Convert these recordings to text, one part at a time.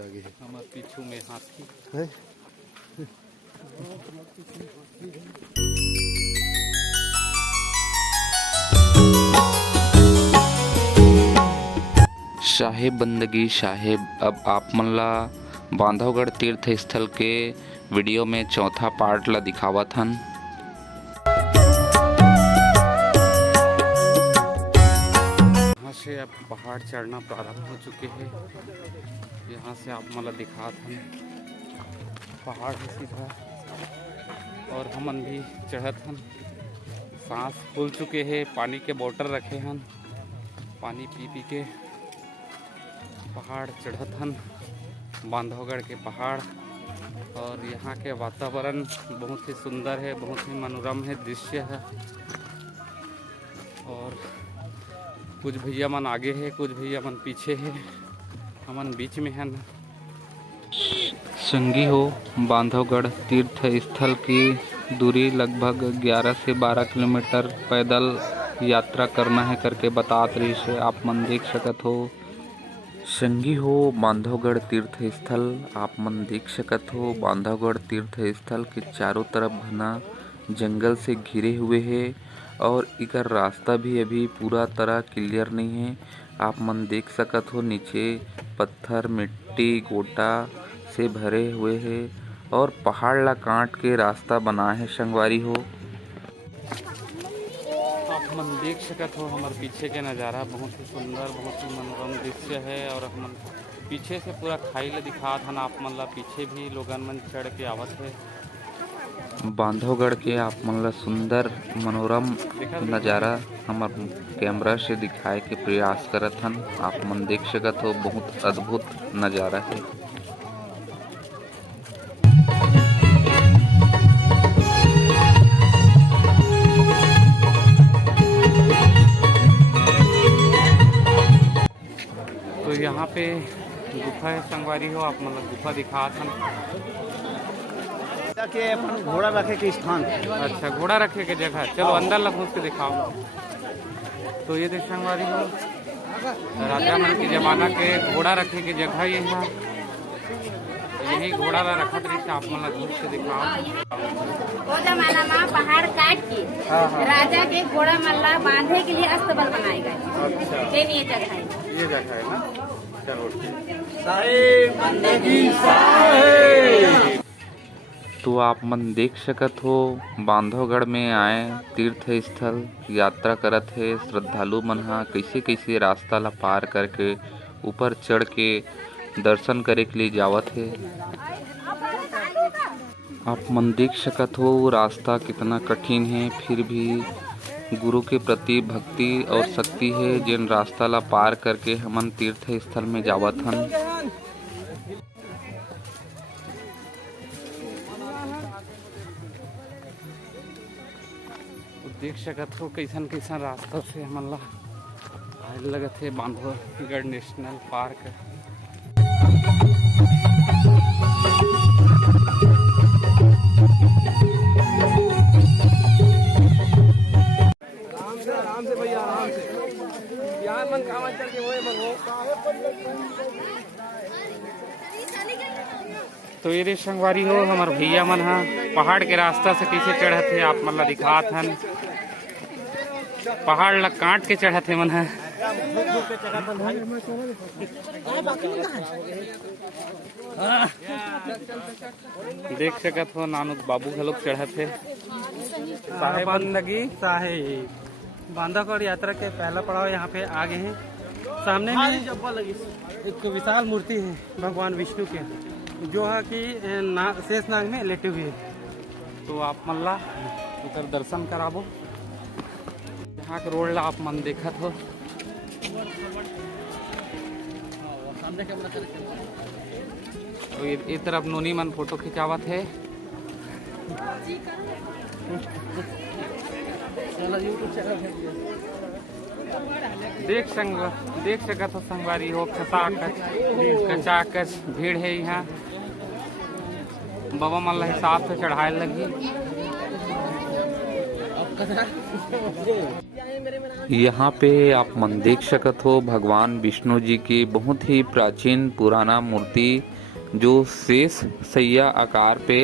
आगे है हमारे पीछू में हाथी है। साहेब बंदगी साहेब अब आप मन ला बांधवगढ़ तीर्थ स्थल के वीडियो में चौथा पार्ट ला दिखावत हन। यहाँ से अब पहाड़ चढ़ना प्रारंभ हो चुके हैं। यहाँ से आप मन ला दिखात हन पहाड़ है सीधा और हमन भी चढ़त हन। सांस फूल चुके हैं, पानी के बोतल रखे हन, पानी पी पी के पहाड़ चढ़त हन, बांधवगढ़ के पहाड़। और यहाँ के वातावरण बहुत ही सुंदर है, बहुत ही मनोरम है, दृश्य है। और कुछ भैया मन आगे है, कुछ भैया मन पीछे है, हमन बीच में हैं। संगी हो बांधवगढ़ तीर्थ स्थल की दूरी लगभग 11 से 12 किलोमीटर पैदल यात्रा करना है करके बतात रही से आप मन देख सकत हो। संगी हो बांधवगढ़ तीर्थ स्थल आप मन देख सकत हो। बांधवगढ़ तीर्थ स्थल के चारों तरफ घना जंगल से घिरे हुए है और इकर रास्ता भी अभी पूरा तरह क्लियर नहीं है। आप मन देख सकत हो नीचे पत्थर मिट्टी गोटा से भरे हुए है और पहाड़ ला काट के रास्ता बना है। संगवारी हो आप मन देख सकत हो हमारे पीछे के नज़ारा बहुत ही सुंदर, बहुत ही मनोरम दृश्य है। और हम पीछे से पूरा खाई ला दिखात हन। आप मन ला पीछे भी लोगन मन चढ़ के आवत है। बांधवगढ़ के आप मन ला सुंदर मनोरम नज़ारा हमार कैमरा से दिखाए के प्रयास करत हन। आप मन देख सकत हो बहुत अद्भुत नज़ारा है। तो यहाँ पे गुफा है संगवारी हो, आप मतलब गुफा दिखात हन। के अपन घोड़ा रखे के स्थान। अच्छा, घोड़ा रखे के जगह, चलो अंदर ला घुस के दिखाओ। तो ये देख संगवारी हो राजा मन के जमाना के घोड़ा रखे के जगह ये है। यही घोड़ा ला रखत रही से आप मन ला घुस के दिखाओ। वो जमाना में पहाड़ काट के राजा के घोड़ा मल्ला बांधे के लिए अस्तबल बनाए गए। अच्छा, ये जगह है, ये जगह है ना। चलो तो आप मन देख सकत हो बांधवगढ़ में आए तीर्थ स्थल यात्रा करत है। श्रद्धालु मन हा कैसे कैसे रास्ता ला पार करके ऊपर चढ़ के दर्शन करे के लिए जावत है। आप मन देख सकत हो रास्ता कितना कठिन है, फिर भी गुरु के प्रति भक्ति और शक्ति है जिन रास्ता ला पार करके हमन तीर्थ स्थल में जावत हन। देख सकत हो कैसन कैसन रास्ता से हमन ला आए लगत है बांधवगढ़ नेशनल पार्क। आराम से भैया, आराम से यार मन काम चल के होए मन हो। तो ये संगवारी हो हमार भैया मन हा पहाड़ के रास्ता से कैसे चढ़त है आप मन ला दिखात हन। पहाड़ ला काट के चढ़त है मन हा। देख सकत हो नानुक बाबू घलोक चढ़त है। साहेब बंदगी साहेब बांधवगढ़ यात्रा के पहला पड़ाव यहाँ पे आ गए हैं। सामने में एक विशाल मूर्ति है भगवान विष्णु के, जो है कि शेष नाग में लेटे हुए है। तो आप मन ला उधर दर्शन कराबो। यहाँ के रोड ला आप मन देखत हो। तो ये तरफ नोनी मन फोटो खिंचावत है। देख सकत हो संगवारी हो कचाकच भीड़ है यहाँ। बाबा मन ला हिसाब से चढ़ाए लगी। यहाँ पे आप मन देख सकत हो भगवान विष्णु जी की बहुत ही प्राचीन पुराना मूर्ति जो शेष सैया आकार पे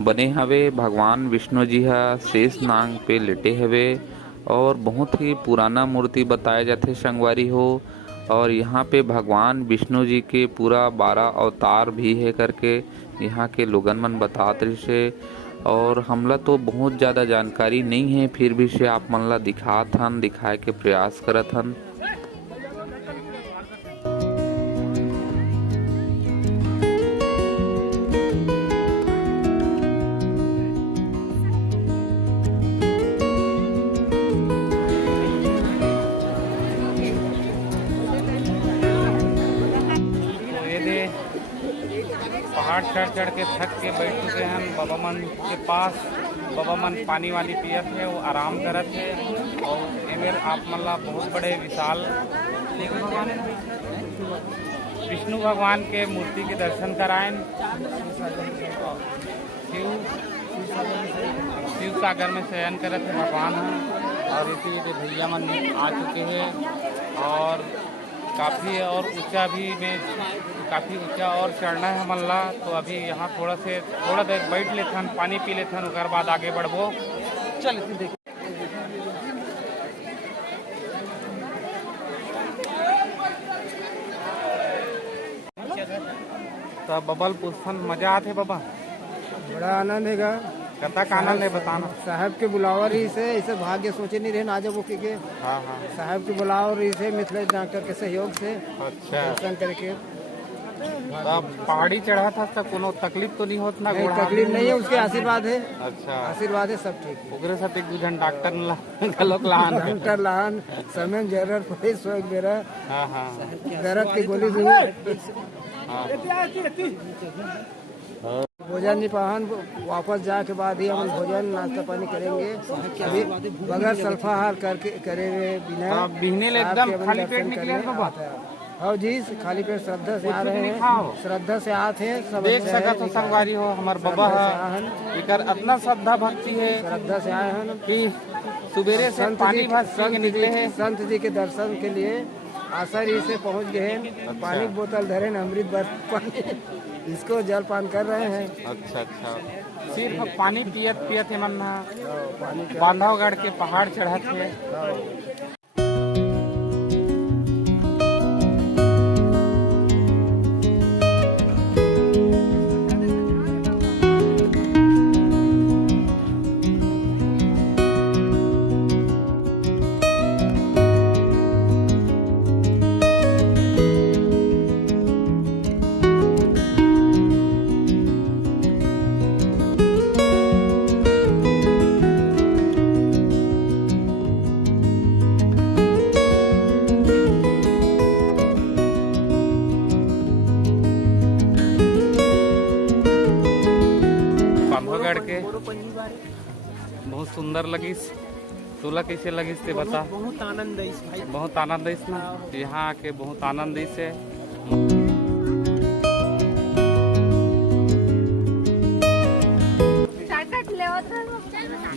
बने हवे। भगवान विष्णु जी हा शेष नांग पे लेटे हवे और बहुत ही पुराना मूर्ति बताया जाते संगवारी हो। और यहाँ पे भगवान विष्णु जी के पूरा 12 अवतार भी है करके यहाँ के लोगन मन बतात रही से। और हमला तो बहुत ज़्यादा जानकारी नहीं है, फिर भी से आप मन ला दिखात हन, दिखाए के प्रयास करत हन। पहाड़ चढ़ के थक के बैठ चुके हैं बाबा मन के पास। बाबा मन पानी वाली पियत है, वो आराम करत है। और एमेर आप मन ला बहुत बड़े विशाल विष्णु भगवान के मूर्ति के दर्शन कराएं। शिव सागर में शयन करत है भगवान है। और इसी भैया मन आ चुके हैं और काफ़ी और ऊंचा भी में काफ़ी ऊंचा और चढ़ना है हमन ला। तो अभी यहाँ थोड़ा देर बैठ लेथन, पानी पी लेथन, उसके बाद आगे बढ़बो। चल देख तो बबल पुष्पन मजा आते बाबा, बड़ा आनंद हैगा। कता का आनंद है बताना। साहब के बुलावर ही से ऐसे भाग्य सोचे नहीं रहे आज वो के। हाँ हाँ साहब के बुलावर ही से मिथिलेश डॉक्टर के सहयोग से अच्छा दर्शन करके। पहाड़ी चढ़ा था तो कोनो तकलीफ तो नहीं होता ना? नहीं तकलीफ नहीं है, उसके आशीर्वाद है। अच्छा आशीर्वाद है, सब ठीक है। ओकरे साथ एक दूजन डॉक्टर गलोक लहान है। डॉक्टर लहान समय जरूरत पड़े सोच बेरा। हाँ हाँ दर्द की गोली दी। भोजन नहीं पाहन, वापस जाके बाद ही हम भोजन नाश्ता पानी करेंगे। अभी बगैर सल्फाहार करके करेंगे बिना बिहने ले एकदम खाली पेट निकले हैं बाबा। हाँ जी, खाली पेट श्रद्धा से आ रहे हैं, श्रद्धा से आते हैं। सब देख सका तो संगवारी हो हमार बाबा इकर इतना श्रद्धा भक्ति है, श्रद्धा से आए हैं कि सुबेरे से पानी भर निकले हैं। संत जी के दर्शन के लिए आसानी से पहुंच गए हैं। पानी की बोतल धरे न, अमृत बर्फ पानी इसको जल पान कर रहे हैं। अच्छा अच्छा, सिर्फ पानी पियत मन बांधवगढ़ के पहाड़ चढ़त है। के बहुत सुंदर लगिस। तोला कैसे लगिस ते बता। बहुत आनंद है भाई, बहुत आनंद है ना यहाँ आके, बहुत आनंद है।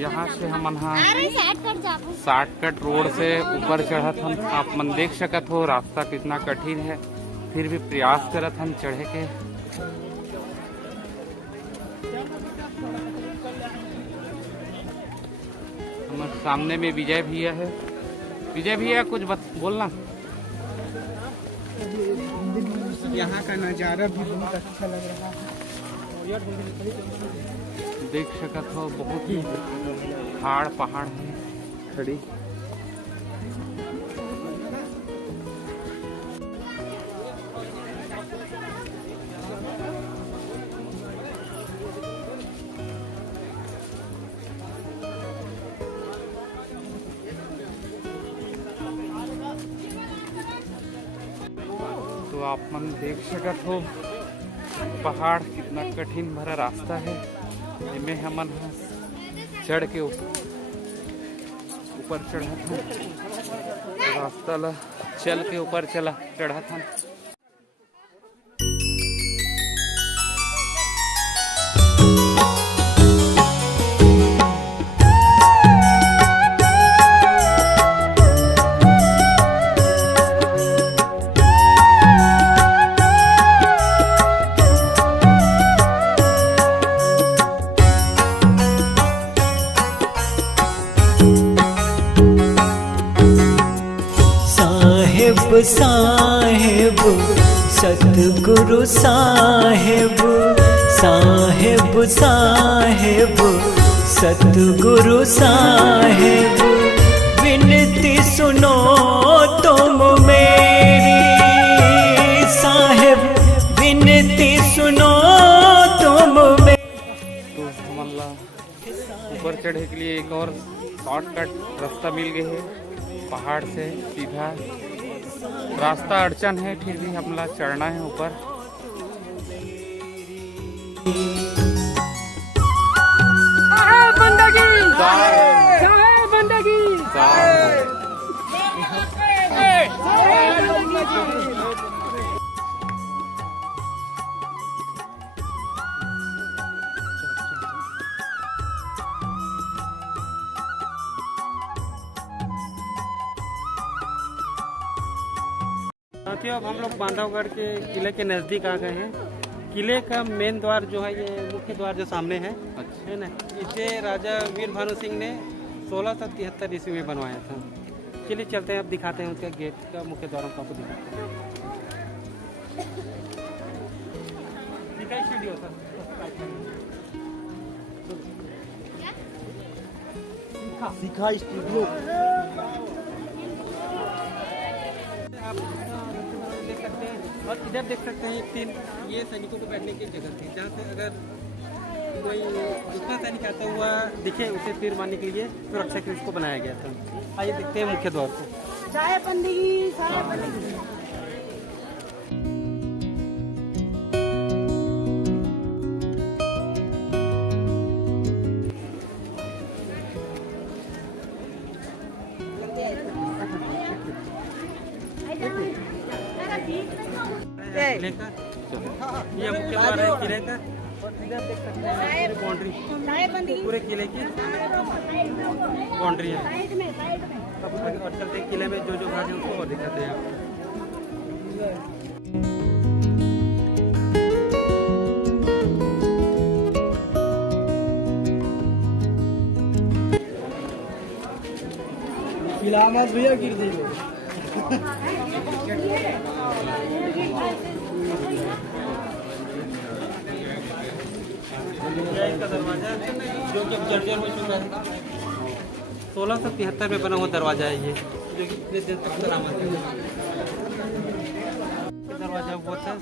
यहाँ से हम शॉर्टकट रोड से ऊपर चढ़त हम। आप मन देख सकत हो रास्ता कितना कठिन है, फिर भी प्रयास करत हम चढ़े के। हमारे सामने में विजय भैया है। विजय भैया कुछ बोलना। यहाँ का नज़ारा भी बहुत अच्छा लग रहा है। देख सकत हो बहुत ही पहाड़ है खड़ी। तो आप मन देख सकत हो पहाड़ कितना कठिन भरा रास्ता है। इनमें हमन चढ़ के ऊपर चढ़ा था, रास्ता ला चल के ऊपर चढ़ा था। साहेब सतगुरु साहेब साहेब साहेब सतगुरु साहेब विनती सुनो तुम मेरी साहेब विनती सुनो तुम मेरी। तो हमारा ऊपर चढ़ने के लिए एक और शॉर्टकट रास्ता मिल गए है। पहाड़ से सीधा रास्ता अड़चन है, फिर भी हमला चढ़ना है ऊपर। साथियों, अब हम लोग बांधवगढ़ के किले के नज़दीक आ गए हैं। किले का मेन द्वार जो है, ये मुख्य द्वार जो सामने है, है ना, इसे राजा वीर भानु सिंह ने 1673 ईस्वी में बनवाया था। चलिए चलते हैं, अब दिखाते हैं उसका गेट का मुख्य द्वार को आपको दिखाते हैं। सीखा स्टूडियो आप देख सकते हैं, और इधर देख सकते हैं तीन, ये सैनिकों को बैठने की जगह थी, जहाँ से अगर कोई दूसरा सैनिक आता हुआ दिखे उसे तीर मारने के लिए सुरक्षा के इसको बनाया गया था। आइए देखते हैं मुख्य द्वार को। किले का ये मुख्य द्वार है किले का, और इधर देख सकते हैं बाउंड्री, पूरे किले की बाउंड्री है। अब आगे और चलते हैं, किले में जो जो भाग है उसको और दिखाते हैं आपको। भैया गिर देंगे। इसका दरवाजा जो कि अब जर्जर हो चुका है, 1673 में बना हुआ दरवाजा है ये, जो कि इतने दिन तक सलामत है। दरवाजा वो था,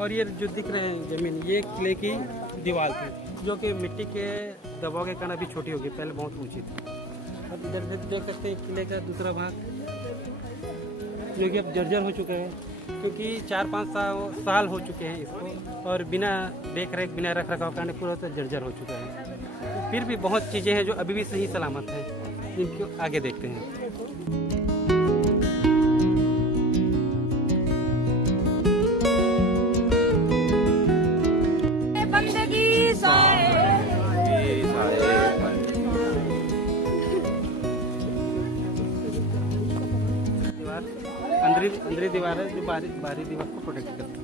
और ये जो दिख रहे हैं जमीन, ये किले की दीवार थी, जो कि मिट्टी के दबाव के कारण अभी छोटी होगी, पहले बहुत ऊंची थी। अब इधर देख सकते हैं किले का दूसरा भाग, जो कि अब जर्जर हो चुका है, क्योंकि 4-5 साल हो चुके हैं इसको, और बिना देख रेख बिना रख रखाव करने पूरा तो जर्जर हो चुका है। फिर भी बहुत चीज़ें हैं जो अभी भी सही सलामत हैं, इनको आगे देखते हैं। अंदरी दीवार है जो बाहरी दीवार को प्रोटेक्ट करती है।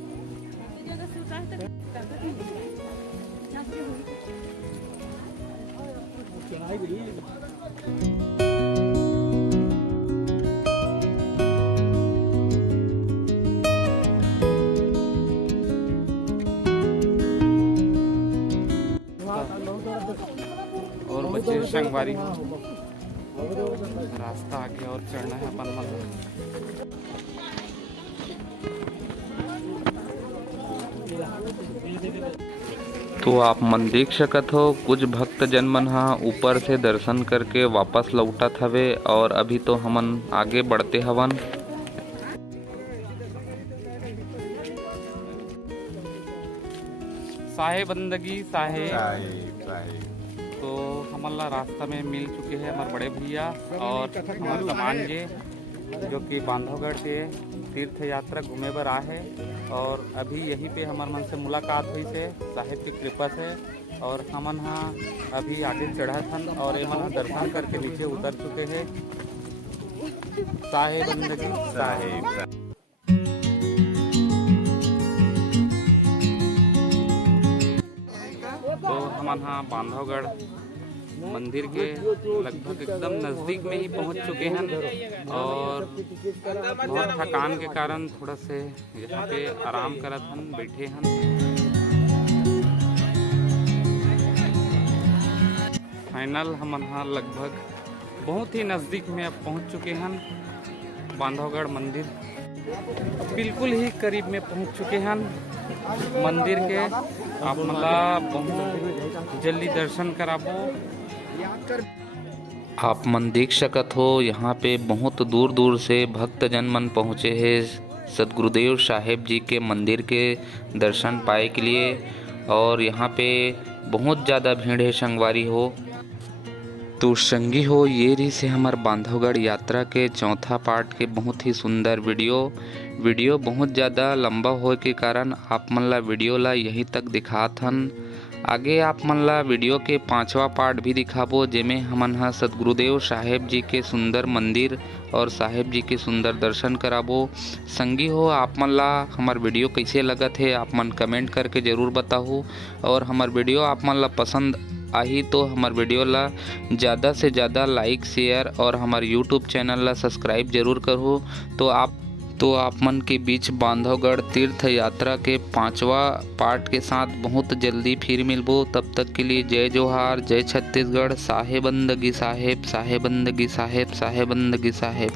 और बच्चे संगवारी रास्ता आगे और चढ़ना है अपन मतलब। तो आप मन देख सकत हो, कुछ भक्तजन मन हा ऊपर से दर्शन करके वापस लौटत हवे, और अभी तो हमन आगे बढ़ते हवन। साहे बंदगी साहे तो हमारा रास्ता में मिल चुके हैं हमारे बड़े भैया और हमारे समान जी, जो कि बांधवगढ़ से तीर्थ यात्रा घूमे बर आए है, और अभी यहीं पे हमारे मन से मुलाकात हुई से साहेब की कृपा से, और हमन हाँ अभी आगे चढ़ा थन और एमन दर्शन करके नीचे उतर चुके हैं। साहेब बंदगी साहेब। तो हमन हाँ बांधवगढ़ मंदिर के लगभग एकदम नज़दीक में ही पहुंच चुके हैं और बहुत थकान के कारण थोड़ा से यहाँ पे आराम करत हन, बैठे हन। फाइनल हमन हाँ लगभग बहुत ही नज़दीक में अब पहुंच चुके हैं। बांधवगढ़ मंदिर बिल्कुल ही करीब में पहुंच चुके हैं मंदिर के। आप मला बहुत जल्दी दर्शन कराबो। आप मन देख सकत हो यहाँ पे बहुत दूर दूर से भक्तजन मन पहुँचे हैं सतगुरुदेव साहेब जी के मंदिर के दर्शन पाए के लिए। और यहाँ पे बहुत ज़्यादा भीड़ है संगवारी हो। तो संगी हो ये रही से हमार बांधवगढ़ यात्रा के चौथा पार्ट के बहुत ही सुंदर वीडियो बहुत ज़्यादा लंबा होए के कारण आप मन ला वीडियो ला यहीं तक दिखात हन। आगे आप मन ला वीडियो के 5वां पार्ट भी दिखाबो जेमे हमन हा सतगुरुदेव साहेब जी के सुंदर मंदिर और साहेब जी के सुंदर दर्शन कराबो। संगी हो आप मन ला हमार वीडियो कैसे लगत है आप मन कमेंट करके ज़रूर बताओ। और हमार वीडियो आप मन ला पसंद आई तो हमार वीडियो ला ज़्यादा से ज़्यादा लाइक शेयर और हमार यूट्यूब चैनल ला सब्सक्राइब जरूर करो। तो आप मन के बीच बांधवगढ़ तीर्थ यात्रा के 5वां पार्ट के साथ बहुत जल्दी फिर मिलबो। तब तक के लिए जय जोहार, जय छत्तीसगढ़, साहेबंदगी साहेब, साहेबंदगी साहेब, साहेबंदगी साहेब।